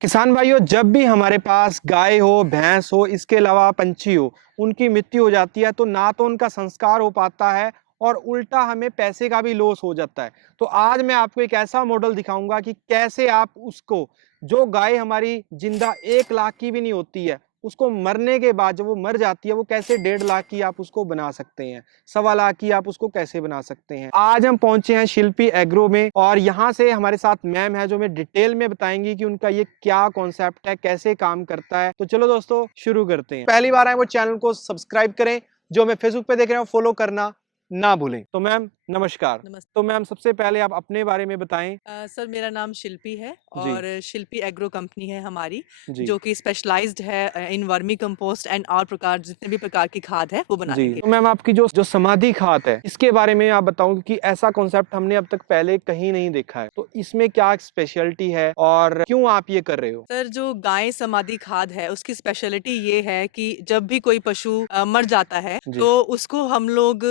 किसान भाइयों, जब भी हमारे पास गाय हो, भैंस हो, इसके अलावा पंछी हो, उनकी मृत्यु हो जाती है तो ना तो उनका संस्कार हो पाता है और उल्टा हमें पैसे का भी लॉस हो जाता है। तो आज मैं आपको एक ऐसा मॉडल दिखाऊंगा कि कैसे आप उसको, जो गाय हमारी जिंदा 1 लाख की भी नहीं होती है, उसको मरने के बाद जब वो मर जाती है, वो कैसे 1.5 लाख की आप उसको बना सकते हैं, 1.25 लाख की आप उसको कैसे बना सकते हैं। आज हम पहुंचे हैं शिल्पी एग्रो में और यहाँ से हमारे साथ मैम है जो हमें डिटेल में बताएंगी कि उनका ये क्या कॉन्सेप्ट है, कैसे काम करता है। तो चलो दोस्तों शुरू करते हैं। पहली बार आए वो चैनल को सब्सक्राइब करें, जो हमें फेसबुक पे देख रहे हो फॉलो करना ना भूलें। तो मैम नमस्कार। नमस्ते। तो मैम सबसे पहले आप अपने बारे में बताएं। सर, मेरा नाम शिल्पी है जी और शिल्पी एग्रो कंपनी है हमारी, जी जो कि स्पेशलाइज्ड है इन वर्मी कंपोस्ट एंड और प्रकार जितने भी प्रकार की खाद है वो जी। बनाने के। तो मैम आपकी जो जो समाधि खात है, इसके बारे में आप बताऊं, क्योंकि ऐसा कॉन्सेप्ट हमने अब तक पहले कहीं नहीं देखा है। तो इसमें क्या स्पेशलिटी है और क्यों आप ये कर रहे हो? सर, जो गाय समाधि खाद है उसकी स्पेशलिटी ये है कि जब भी कोई पशु मर जाता है जी तो उसको हम लोग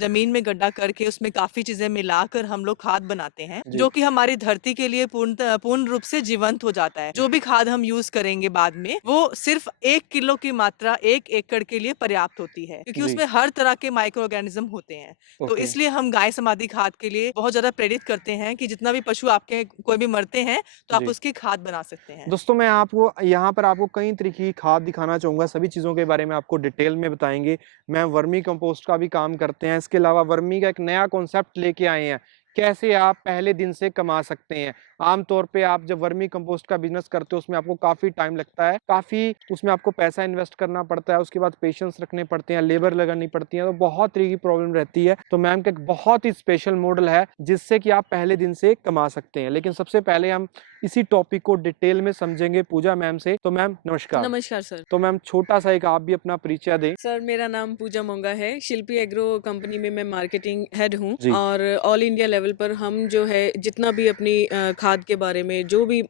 जमीन में गड्ढा करके उसमें काफी चीजें मिलाकर हम लोग खाद बनाते हैं, जी जो कि हमारी धरती के लिए पूर्ण रूप से जीवंत हो जाता है। जो भी खाद हम यूज करेंगे बाद में वो सिर्फ 1 किलो की मात्रा 1 एकड़ के लिए पर्याप्त होती है, क्योंकि जी। उसमें हर तरह के माइक्रो ऑर्गेनिज्म होते हैं। तो ओके। इसलिए हम गाय समाधि खाद के लिए बहुत ज्यादा प्रेरित करते हैं कि जितना भी पशु आपके कोई भी मरते हैं तो आप जी उसकी खाद बना सकते हैं। दोस्तों, मैं आपको यहाँ पर आपको कई तरीके की खाद दिखाना चाहूंगा। सभी चीज़ों के बारे में आपको डिटेल में बताएंगे। मैं वर्मी कंपोस्ट का भी काम करते हैं, इसके अलावा वर्मी का एक नया कॉन्सेप्ट लेके आए हैं, कैसे आप पहले दिन से कमा सकते हैं। आमतौर पे आप जब वर्मी कंपोस्ट का बिजनेस करते हो उसमें आपको काफ़ी टाइम लगता है, काफ़ी उसमें आपको पैसा इन्वेस्ट करना पड़ता है, उसके बाद पेशेंस रखने पड़ते हैं, लेबर लगानी पड़ती है, तो बहुत तरह की प्रॉब्लम रहती है। तो मैम का एक बहुत ही स्पेशल मॉडल है जिससे कि आप पहले दिन से कमा सकते हैं। लेकिन सबसे पहले हम इसी टॉपिक को डिटेल में समझेंगे पूजा मैम से। तो मैम नमस्कार। नमस्कार सर। तो मैम छोटा सा एक आप भी अपना परिचय दें। सर, मेरा नाम पूजा मोंगा है। शिल्पी एग्रो कंपनी में मैं मार्केटिंग हेड हूँ जी और ऑल इंडिया लेवल पर हम जो है जितना भी अपनी खाद के बारे में जो भी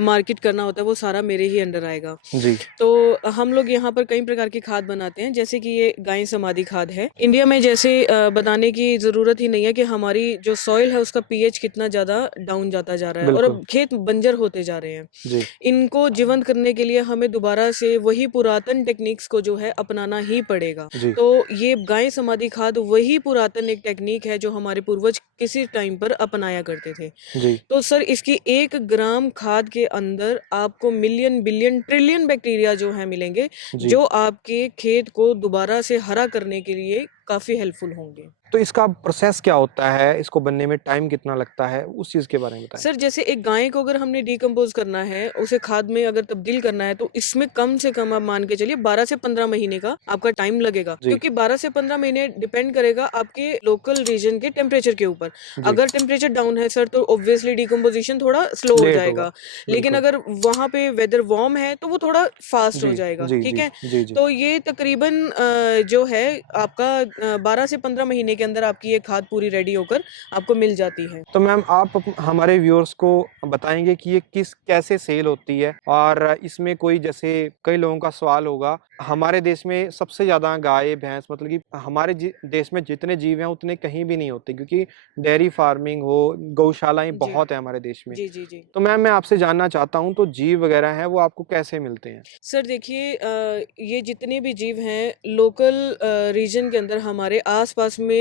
मार्केट करना होता है वो सारा मेरे ही अंडर आएगा। जी तो हम लोग यहाँ पर कई प्रकार की खाद बनाते हैं, जैसे कि ये गाय समाधि खाद है। इंडिया में जैसे बताने की जरूरत ही नहीं है कि हमारी जो सॉइल है उसका पीएच कितना ज्यादा डाउन जाता जा रहा है और बिल्कुल। अब खेत बंजर होते जा रहे हैं। जी इनको जीवंत करने के लिए हमें दोबारा से वही पुरातन टेक्निक्स को जो है अपनाना ही पड़ेगा। जी तो ये गाय समाधि खाद वही पुरातन एक टेक्निक है जो हमारे पूर्वज किसी टाइम पर अपनाया करते थे। जी तो सर, इसकी 1 ग्राम खाद के अंदर आपको मिलियन बिलियन ट्रिलियन बैक्टीरिया जो है मिलेंगे, जी। जो आपके खेत को दोबारा से हरा करने के लिए काफी हेल्पफुल होंगे। तो इसका प्रोसेस क्या होता है, इसको बनने में टाइम कितना लगता है, उस चीज़ के बारे में बताएं। सर, जैसे एक गाय को अगर हमने डिकम्पोज करना है, उसे खाद में अगर तब्दील करना है, तो इसमें कम से कम आप मान के चलिए 12 से 15 महीने का आपका टाइम लगेगा, जी क्योंकि 12 से 15 महीने डिपेंड करेगा आपके लोकल रीजन के टेम्परेचर के ऊपर। जी। अगर टेम्परेचर डाउन है सर, तो ऑब्वियसली डिकम्पोजिशन थोड़ा स्लो हो लेट होगा। जाएगा। लेकिन बिल्कुल। अगर वहां पे वेदर वार्म है तो वो थोड़ा फास्ट जी हो जाएगा। जी ठीक जी है। जी जी। तो ये तकरीबन जो है आपका 12 से 15 महीने के अंदर आपकी ये खाद पूरी रेडी होकर आपको मिल जाती है। तो मैम आप हमारे व्यूअर्स को बताएंगे कि ये किस कैसे सेल होती है, और इसमें कोई, जैसे कई लोगों का सवाल होगा, हमारे देश में सबसे ज़्यादा गाय भैंस, मतलब कि हमारे देश में जितने जीव हैं उतने कहीं भी नहीं होते, क्योंकि डेयरी फार्मिंग हो, गौशालाएं जी बहुत है हमारे देश में। जी जी जी। तो मैम मैं आपसे जानना चाहता हूँ, तो जीव वगैरह हैं वो आपको कैसे मिलते हैं? सर देखिए, ये जितने भी जीव हैं लोकल रीजन के अंदर हमारे आसपास में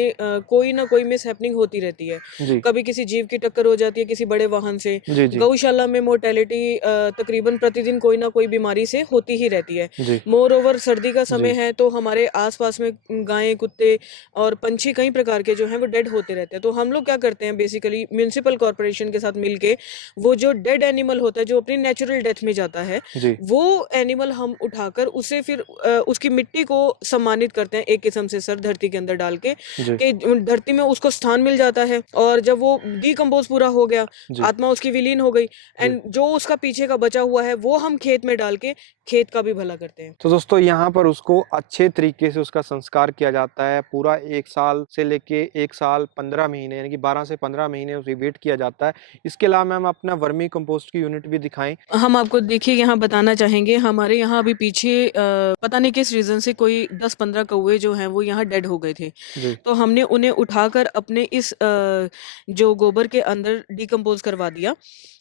कोई ना कोई मिस हैपनिंग होती रहती है। जी कभी किसी जीव की टक्कर हो जाती है किसी बड़े वाहन से। जी जी गौशाला में मोर्टेलिटी तकरीबन प्रतिदिन कोई ना कोई बीमारी से होती ही रहती है। जी मोर ओवर सर्दी का समय जी है तो हमारे आसपास में गायें कुत्ते और पंछी कई प्रकार के जो हैं वो डेड होते रहते हैं। तो हम लोग क्या करते हैं, बेसिकली म्यूनिसिपल कॉर्पोरेशन के साथ मिलके वो जो डेड एनिमल होता है जो अपनी नेचुरल डेथ में जाता है, जी वो एनिमल हम उठाकर उसे फिर उसकी मिट्टी को सम्मानित करते हैं एक किस्म से सर, धरती के अंदर डाल के जी कि धरती में उसको स्थान मिल जाता है। और जब वो डिकम्पोज पूरा हो गया, जी आत्मा उसकी विलीन हो गई, जी। एंड जो उसका पीछे का बचा हुआ है वो हम खेत में डाल के खेत का भी भला करते हैं। तो दोस्तों, यहाँ पर उसको अच्छे तरीके से उसका संस्कार किया जाता है। पूरा 1 साल से लेके 1 साल 15 महीने, यानी कि 12 से 15 महीने उसे वेट किया जाता है। इसके अलावा मैम अपना वर्मी कंपोस्ट की यूनिट भी दिखाएं। हम आपको देखिए यहाँ बताना चाहेंगे, हमारे यहाँ अभी पीछे पता नहीं किस रीजन से कोई 10-15 कौवे जो हैं वो यहाँ डेड हो गए थे। जी तो हमने हमने उन्हें उठाकर अपने इस जो गोबर के अंदर डिकम्पोज करवा दिया।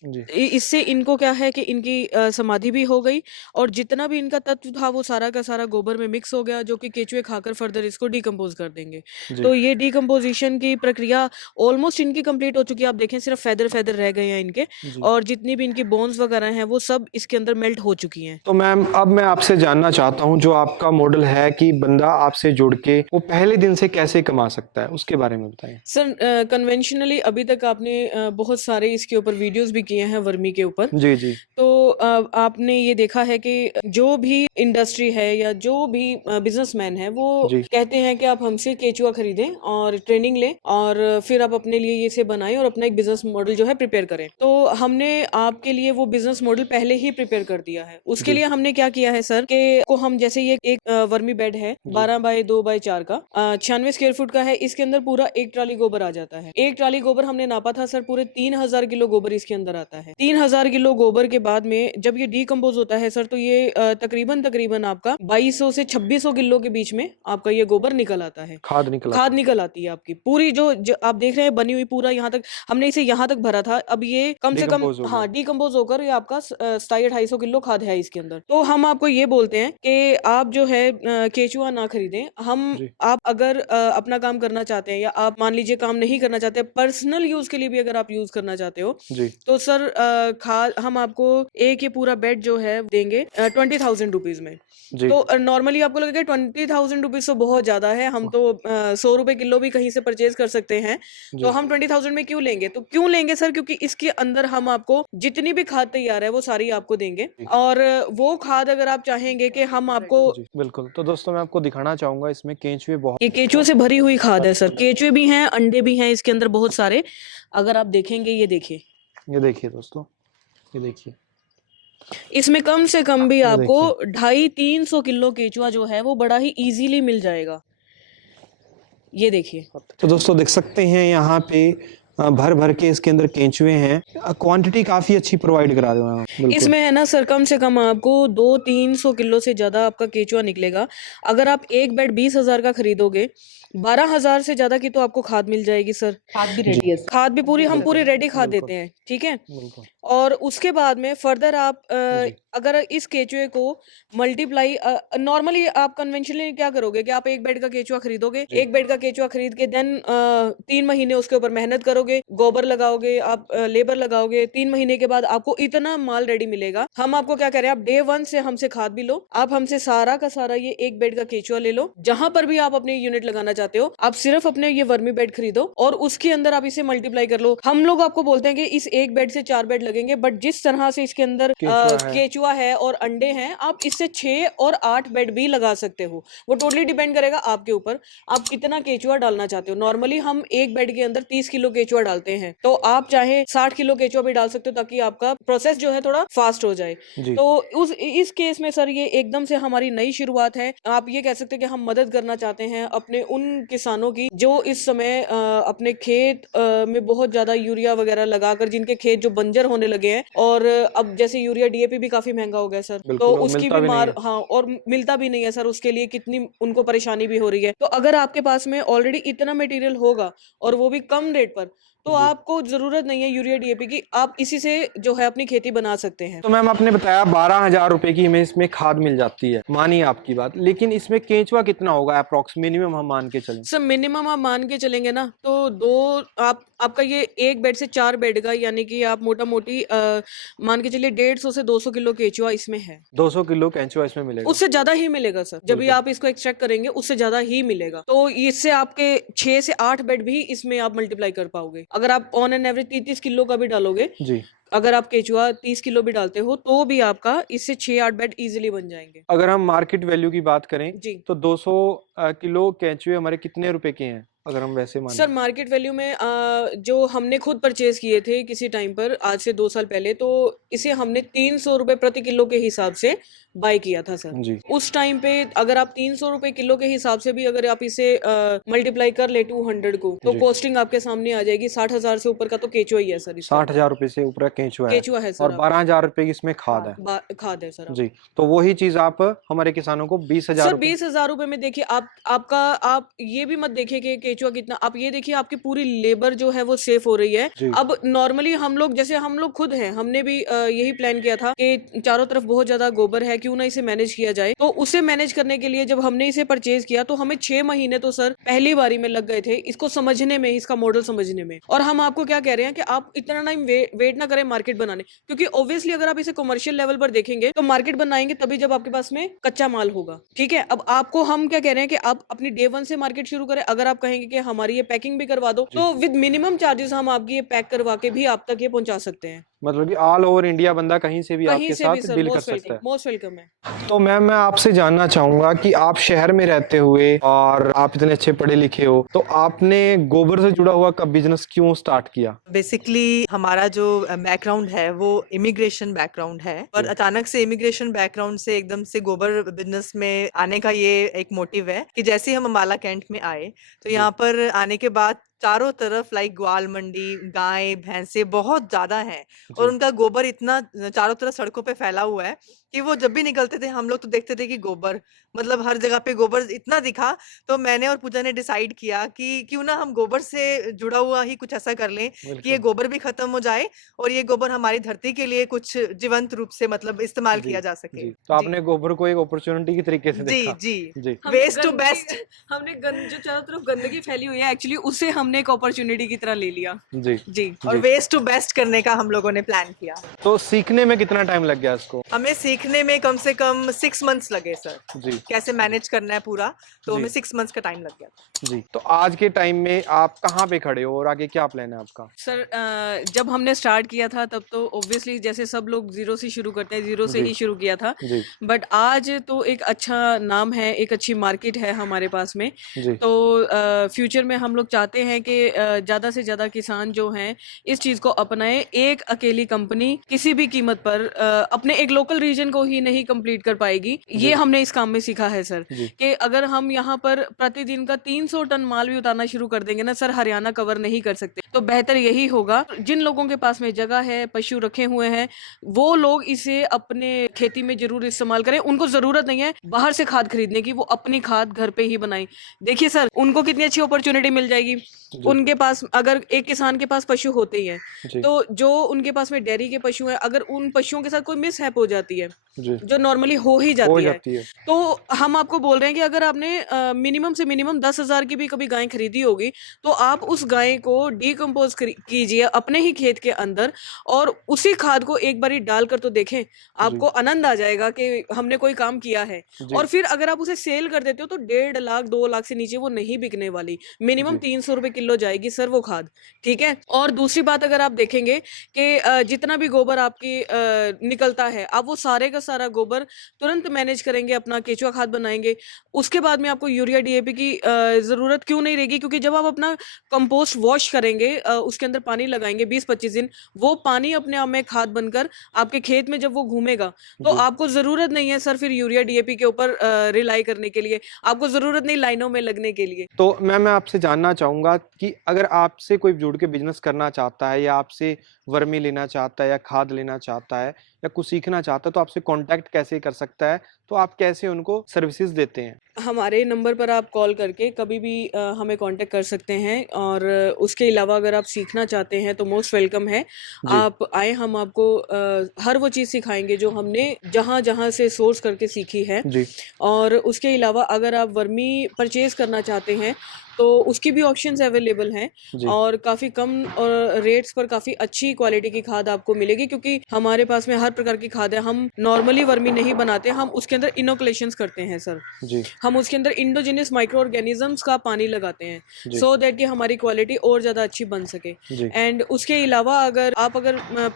जी इससे इनको क्या है कि इनकी समाधि भी हो गई और जितना भी इनका तत्व था वो सारा का सारा गोबर में मिक्स हो गया, जो कि केचुए खाकर फर्दर इसको डिकम्पोज कर देंगे। जी तो ये डिकम्पोजिशन की प्रक्रिया ऑलमोस्ट इनकी कंप्लीट हो चुकी है। आप देखें सिर्फ फेदर फेदर रह गए हैं इनके, जी। और जितनी भी इनकी बोन्स वगैरह हैं वो सब इसके अंदर मेल्ट हो चुकी हैं। तो मैम अब मैं आपसे जानना चाहता हूँ, जो आपका मॉडल है कि बंदा आपसे जुड़ के वो पहले दिन से कैसे कमा सकता है, उसके बारे में बताएं। सर कन्वेंशनली अभी तक आपने बहुत सारे इसके ऊपर वीडियोस भी किए हैं वर्मी के ऊपर। जी जी तो आपने ये देखा है कि जो भी इंडस्ट्री है या जो भी बिजनेसमैन है वो जी कहते हैं कि आप हमसे केचुआ खरीदें और ट्रेनिंग लें और फिर आप अपने लिए ये से बनाएं और अपना एक बिजनेस मॉडल जो है प्रिपेयर करें। तो हमने आपके लिए वो बिजनेस मॉडल पहले ही प्रिपेयर कर दिया है। उसके जी लिए हमने क्या किया है सर कि को हम जैसे ये एक वर्मी बेड है जी 12 बाय 2 बाय 4 का 96 स्क्वायर फुट का है। इसके अंदर पूरा एक ट्राली गोबर आ जाता है। एक ट्राली गोबर हमने नापा था सर, पूरे 3000 किलो गोबर इसके अंदर आता है। 3000 किलो गोबर के बाद में जब ये डीकम्पोज होता है सर, तो ये तकरीबन आपका 2200 से 2600 किलो के बीच में आपका ये गोबर निकल आता है। खाद निकला। खाद निकल आती है आपकी पूरी, जो आप देख रहे हैं बनी हुई पूरा यहाँ तक, हमने इसे यहाँ तक भरा था। अब ये कम से कम डिकम्पोज हो गया। हाँ डीकम्पोज होकर ये आपका 250-250 किलो खाद है इसके अंदर। तो हम आपको ये बोलते हैं कि आप जो है केचुआ ना खरीदें। जी आप अगर अपना काम करना चाहते हैं या आप मान लीजिए काम नहीं करना चाहते, पर्सनल यूज के लिए भी अगर आप यूज करना चाहते हो, जी तो सर खाद हम आपको एक ये पूरा बेड जो है देंगे 20,000 रुपीज में। जी तो नॉर्मली आपको लगेगा 20,000 रुपीज तो बहुत ज्यादा है, हम तो 100 रुपए किलो भी कहीं से परचेज कर सकते हैं। जी तो हम 20,000 में क्यों लेंगे? तो क्यों लेंगे सर? क्योंकि इसके अंदर हम आपको जितनी भी खाद तैयार है वो सारी आपको देंगे, जी और वो खाद अगर आप चाहेंगे कि हम आपको, जी बिल्कुल। तो दोस्तों मैं आपको दिखाना चाहूंगा, इसमें केंचुए बहुत। ये केचुए से भरी हुई खाद है सर। केचुए भी हैं, अंडे भी हैं इसके अंदर बहुत सारे। अगर आप देखेंगे, ये देखिए, ये देखिए दोस्तों, ये देखिए, इसमें कम से कम भी ये आपको देखिए। 250-300 किलो केचुआ जो है वो बड़ा ही इजीली मिल जाएगा। ये देखिए, तो दोस्तों देख सकते हैं यहाँ पे भर भर के इसके अंदर केंचुए हैं। क्वांटिटी काफी अच्छी प्रोवाइड करा दो आप। बिल्कुल इसमें है ना सर, कम से कम आपको 200-300 किलो से ज्यादा आपका केचुआ निकलेगा। अगर आप एक बेड 20,000 का खरीदोगे, 12,000 से ज्यादा की तो आपको खाद मिल जाएगी सर। खाद भी जी रेडी है सर। खाद भी पूरी, हम पूरी रेडी खाद बिल्कुल देते हैं, ठीक है। बिल्कुल। और उसके बाद में फर्दर आप जी अगर इस केचुए को मल्टीप्लाई, नॉर्मली आप कन्वेंशनली क्या करोगे कि आप एक बेड का केचुआ खरीदोगे, जी एक बेड का केचुआ खरीद के देन 3 महीने उसके ऊपर मेहनत करोगे, गोबर लगाओगे, आप लेबर लगाओगे, 3 महीने के बाद आपको इतना माल रेडी मिलेगा। हम आपको क्या कह रहे हैं, आप डे 1 से हमसे खाद भी लो, आप हमसे सारा का सारा ये एक बेड का केचुआ ले लो। जहां पर भी आप अपने यूनिट लगाना चाहते हो, आप सिर्फ अपने ये वर्मी बेड खरीदो और उसके अंदर आप इसे मल्टीप्लाई कर लो। हम लोग आपको बोलते हैं कि इस एक बेड से 4 बेड लगेंगे, बट जिस तरह से इसके अंदर केचुआ है और अंडे हैं, आप इससे 6 और 8 बेड भी लगा सकते हो। वो टोटली डिपेंड करेगा आपके ऊपर, आप कितना केचुआ डालना चाहते हो। नॉर्मली हम एक बेड के अंदर 30 किलो केचुआ डालते हैं, तो आप चाहे 60 किलो केचुआ भी डाल सकते हो, ताकि आपका प्रोसेस जो है थोड़ा फास्ट हो जाए। जी तो इस केस में सर ये एकदम से हमारी नई शुरुआत है। आप ये कह सकते हैं कि हम मदद करना चाहते हैं अपने उन किसानों की जो इस समय अपने खेत में बहुत ज्यादा यूरिया वगैरह लगाकर, जिनके खेत जो बंजर होने लगे हैं, और अब जैसे यूरिया डीएपी भी काफी महंगा हो गया सर, तो बिल्कुल, और उसकी मिलता भी भी नहीं मार, है। हाँ, और मिलता भी नहीं है सर, उसके लिए कितनी उनको परेशानी भी हो रही है। तो अगर आपके पास में ऑलरेडी इतना मटेरियल होगा और वो भी कम रेट पर, तो जी आपको जरूरत नहीं है यूरिया डीएपी की, आप इसी से जो है अपनी खेती बना सकते हैं। तो मैम आपने बताया 12,000 रुपए की हमें इसमें खाद मिल जाती है, मानिए आपकी बात, लेकिन इसमें केंचुआ कितना होगा अप्रोक्स, मिनिमम हम मान के चलें? सर मिनिमम आप मान के चलेंगे ना, तो आपका ये एक बेड से 4 बेड का, यानी कि आप मोटा मोटी मान के चलिए 150 से 200 किलो केचुआ इसमें है। 200 किलो केंचुआ इसमें मिलेगा। उससे ज्यादा ही मिलेगा सर, जब भी बिल्कुल। आप इसको एक्सट्रैक्ट करेंगे उससे ज्यादा ही मिलेगा। तो इससे आपके 6 से 8 बेड भी इसमें आप मल्टीप्लाई कर पाओगे। अगर आप ऑन एन एवरेज 30 किलो का भी डालोगे, जी अगर आप केचुआ 30 किलो भी डालते हो, तो भी आपका इससे 6-8 बेड इजीली बन जाएंगे। अगर हम मार्केट वैल्यू की बात करें जी तो 200 किलो केंचुए हमारे कितने रुपए के हैं, अगर हम वैसे माने? सर, मार्केट वैल्यू में जो हमने खुद परचेज किए थे किसी टाइम पर, आज से 2 साल पहले, तो इसे हमने 300 रुपए प्रति किलो के हिसाब से बाय किया था सर। जी उस टाइम पे अगर आप 300 रुपए किलो के हिसाब से भी अगर आप इसे मल्टीप्लाई कर ले 200 को, तो जी कॉस्टिंग आपके सामने आ जाएगी 60,000 से ऊपर का तो केचुआ ही है सर। 60,000 रुपए से ऊपर केंचुआ है केचुआ है सर और 12,000 रुपए की इसमें खाद है। खाद है सर। जी, तो वही चीज आप हमारे किसानों को 20,000 सर रुपए। 20,000 रुपए में देखिए, आप ये भी मत देखिए कि केचुआ कितना, आप ये देखिए आपकी पूरी लेबर जो है वो सेफ हो रही है। जी। अब नॉर्मली हम लोग, जैसे हम लोग खुद हैं, हमने भी यही प्लान किया था कि चारों तरफ बहुत ज्यादा गोबर है, क्यों ना इसे मैनेज किया जाए। तो उसे मैनेज करने के लिए जब हमने इसे परचेज किया तो हमें 6 महीने तो सर पहली बारी में लग गए थे इसको समझने में, इसका मॉडल समझने में। और हम आपको क्या कह रहे हैं कि आप इतना टाइम वेट ना करें मार्केट बनाने, क्योंकि ऑब्वियसली अगर आप इसे कमर्शियल लेवल पर देखेंगे तो मार्केट बनाएंगे तभी जब आपके पास में कच्चा माल होगा। ठीक है, अब आपको हम क्या कह रहे हैं कि आप अपनी डे 1 से मार्केट शुरू करें। अगर आप कहेंगे कि हमारी ये पैकिंग भी करवा दो, जी। तो विद मिनिमम चार्जेस हम आपकी ये पैक करवा के भी आप तक ये पहुंचा सकते हैं। मतलब कि ऑल ओवर इंडिया बंदा कहीं से भी कहीं आपके से भी साथ सर, डील कर मोस्ट सकता वेलकम, है। मोस्ट वेलकम है। तो मैम मैं आपसे जानना चाहूंगा कि आप शहर में रहते हुए और आप इतने अच्छे पढ़े लिखे हो, तो आपने गोबर से जुड़ा हुआ का बिजनेस क्यों स्टार्ट किया? बेसिकली हमारा जो बैकग्राउंड है वो इमिग्रेशन बैकग्राउंड है, और जी। अचानक से इमिग्रेशन बैकग्राउंड से एकदम से गोबर बिजनेस में आने का ये एक मोटिव है कि जैसे ही हम अम्बाला कैंट में आए तो जी। यहाँ पर आने के बाद चारों तरफ लाइक ग्वाल मंडी, गाय भैंसे बहुत ज्यादा हैं, और जी। उनका गोबर इतना चारों तरफ सड़कों पे फैला हुआ है कि वो जब भी निकलते थे हम लोग तो देखते थे कि गोबर, मतलब हर जगह पे गोबर इतना दिखा। तो मैंने और पूजा ने डिसाइड किया कि क्यों ना हम गोबर से जुड़ा हुआ ही कुछ ऐसा कर लें कि ये बिल्कुल। गोबर भी खत्म हो जाए और ये गोबर हमारी धरती के लिए कुछ जीवंत रूप से मतलब इस्तेमाल जी। किया जा सके। जी। तो जी आपने गोबर को एक अपॉर्चुनिटी की तरीके से जी देखा। जी जी। हमने वेस्ट टू गंदगी बेस्ट। हमने जो चारों तरफ गंदगी फैली हुई है एक्चुअली उसे हमने एक अपॉर्चुनिटी की तरह ले लिया। जी। जी। और जी। वेस्ट टू बेस्ट करने का हम लोगों ने प्लान किया। तो सीखने में कितना टाइम लग गया इसको? हमें सीखने में कम से कम 6 मंथ्स लगे सर, जी। कैसे मैनेज करना है पूरा। तो जी। हमें 6 मंथ्स का टाइम लग गया था। जी। तो आज के टाइम में आप कहाँ पे खड़े हो और आगे क्या प्लान है आपका? सर जब हमने स्टार्ट किया था तब तो ऑब्वियसली जैसे सब लोग जीरो से शुरू करते हैं, जीरो से जी। ही शुरू किया था। जी। बट आज तो एक अच्छा नाम है, एक अच्छी मार्केट है हमारे पास में। जी। तो फ्यूचर में हम लोग चाहते हैं कि ज़्यादा से ज़्यादा किसान जो हैं इस चीज़ को अपनाएं। एक अकेली कंपनी किसी भी कीमत पर अपने एक लोकल रीजन को ही नहीं कंप्लीट कर पाएगी। ये जी। हमने इस काम में सीखा है सर, जी। कि अगर हम यहाँ पर प्रतिदिन का 300 टन माल भी उतारना शुरू कर देंगे ना सर, हरियाणा कवर नहीं कर सकते। तो बेहतर यही होगा जिन लोगों के पास में जगह है, पशु रखे हुए हैं, वो लोग इसे अपने खेती में जरूर इस्तेमाल करें। उनको जरूरत नहीं है बाहर से खाद खरीदने की, वो अपनी खाद घर पे ही बनाएं। देखिए सर, उनको कितनी अच्छी अपॉर्चुनिटी मिल जाएगी। जी। उनके पास अगर एक किसान के पास पशु होते ही हैं, जी। तो जो उनके पास में डेयरी के पशु हैं, अगर उन पशुओं के साथ कोई मिसहैप हो जाती है, जी। जो नॉर्मली हो ही हो जाती है, जाती है। तो हम आपको बोल रहे हैं कि अगर आपने मिनिमम से मिनिमम 10,000 की भी कभी गाय खरीदी होगी, तो आप उस गाय को डिकम्पोज कीजिए अपने ही खेत के अंदर, और उसी खाद को एक बारी डालकर तो देखें, जी। आपको आनंद आ जाएगा कि हमने कोई काम किया है। जी। और फिर अगर आप उसे सेल कर देते हो तो 1.5 लाख 2 लाख से नीचे वो नहीं बिकने वाली, मिनिमम जी। 300 रुपए किलो जाएगी सर वो खाद। ठीक है, और दूसरी बात अगर आप देखेंगे कि जितना भी गोबर आपकी निकलता है, आप वो सारे का सारा गोबर तुरंत मैनेज करेंगे, अपना केचुआ खाद बनाएंगे। उसके बाद में आपको यूरिया डीएपी की जरूरत क्यों नहीं रहेगी, क्योंकि जब आप अपना कंपोस्ट वॉश करेंगे, उसके अंदर पानी लगाएंगे 20-25 दिन, वो पानी अपने आप में खाद बनकर आपके खेत में जब वो घूमेगा, तो जी। आपको जरूरत नहीं है सर फिर यूरिया डीएपी के ऊपर रिलाई करने के लिए, आपको जरूरत नहीं लाइनों में लगने के लिए। तो मैं आपसे जानना चाहूंगा कि अगर आपसे कोई जुड़ के बिजनेस करना चाहता है या आपसे वर्मी लेना चाहता है या खाद लेना चाहता है या कुछ सीखना चाहता है, तो आपसे कांटेक्ट कैसे कर सकता है? तो आप कैसे उनको सर्विसेज देते हैं? हमारे नंबर पर आप कॉल करके कभी भी हमें कांटेक्ट कर सकते हैं, और उसके अलावा अगर आप सीखना चाहते हैं तो मोस्ट वेलकम है। जी। आप आए, हम आपको हर वो चीज़ सिखाएंगे जो हमने जहाँ जहाँ से सोर्स करके सीखी है। जी। और उसके अलावा अगर आप वर्मी परचेज करना चाहते हैं तो उसकी भी ऑप्शंस अवेलेबल हैं, जी। और काफ़ी कम और रेट्स पर काफ़ी अच्छी क्वालिटी की खाद आपको मिलेगी, क्योंकि हमारे पास में हर प्रकार की खाद है। हम नॉर्मली वर्मी नहीं बनाते, हम उसके अंदर इनोकुलेशंस करते हैं सर। जी। हम उसके अंदर इंडोजिनस माइक्रो ऑर्गेनिजम्स का पानी लगाते हैं, जी। सो दैट कि हमारी क्वालिटी और ज़्यादा अच्छी बन सके। जी। एंड उसके अलावा अगर आप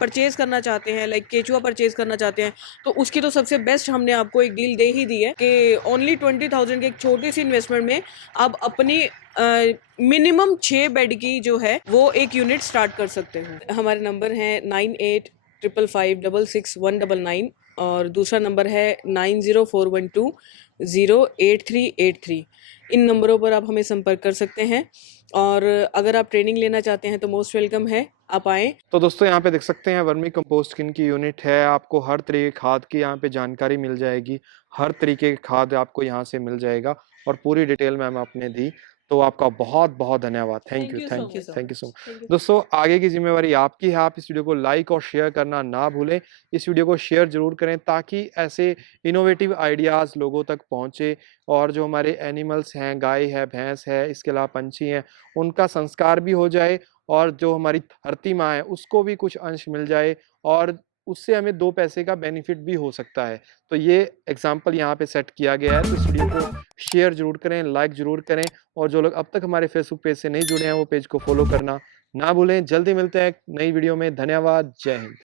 परचेज करना चाहते हैं, लाइक केचुआ परचेज करना चाहते हैं, तो उसकी तो सबसे बेस्ट हमने आपको एक डील दे ही दी है कि ओनली 20,000 की एक छोटी सी इन्वेस्टमेंट में आप अपनी मिनिमम 6 बेड की जो है वो एक यूनिट स्टार्ट कर सकते हैं। हमारे नंबर है 9855566199, और दूसरा नंबर है 9041208383। इन नंबरों पर आप हमें संपर्क कर सकते हैं, और अगर आप ट्रेनिंग लेना चाहते हैं तो मोस्ट वेलकम है, आप आएँ। तो दोस्तों यहाँ पे देख सकते हैं वर्मी कंपोस्ट किन की यूनिट है। आपको हर तरीके की खाद की यहाँ पे जानकारी मिल जाएगी, हर तरीके की खाद आपको यहाँ से मिल जाएगा और पूरी डिटेल मैम आपने दी। तो आपका बहुत-बहुत धन्यवाद। Thank thank you, you thank so thank you much. So thank you so much. Much. Thank you. दोस्तों आगे की ज़िम्मेवारी आपकी है, आप इस वीडियो को लाइक और शेयर करना ना भूलें। इस वीडियो को शेयर ज़रूर करें ताकि ऐसे इनोवेटिव आइडियाज़ लोगों तक पहुँचे और जो हमारे एनिमल्स हैं, गाय है, भैंस है, इसके अलावा पंछी हैं, उनका संस्कार भी हो जाए और जो हमारी धरती माँ है, उसको भी कुछ अंश मिल जाए और उससे हमें 2 पैसे का बेनिफिट भी हो सकता है। तो ये एग्ज़ाम्पल यहाँ पे सेट किया गया है, तो इस वीडियो को शेयर ज़रूर करें, लाइक ज़रूर करें और जो लोग अब तक हमारे फेसबुक पेज से नहीं जुड़े हैं, वो पेज को फ़ॉलो करना ना भूलें। जल्दी मिलते हैं एक नई वीडियो में। धन्यवाद। जय हिंद।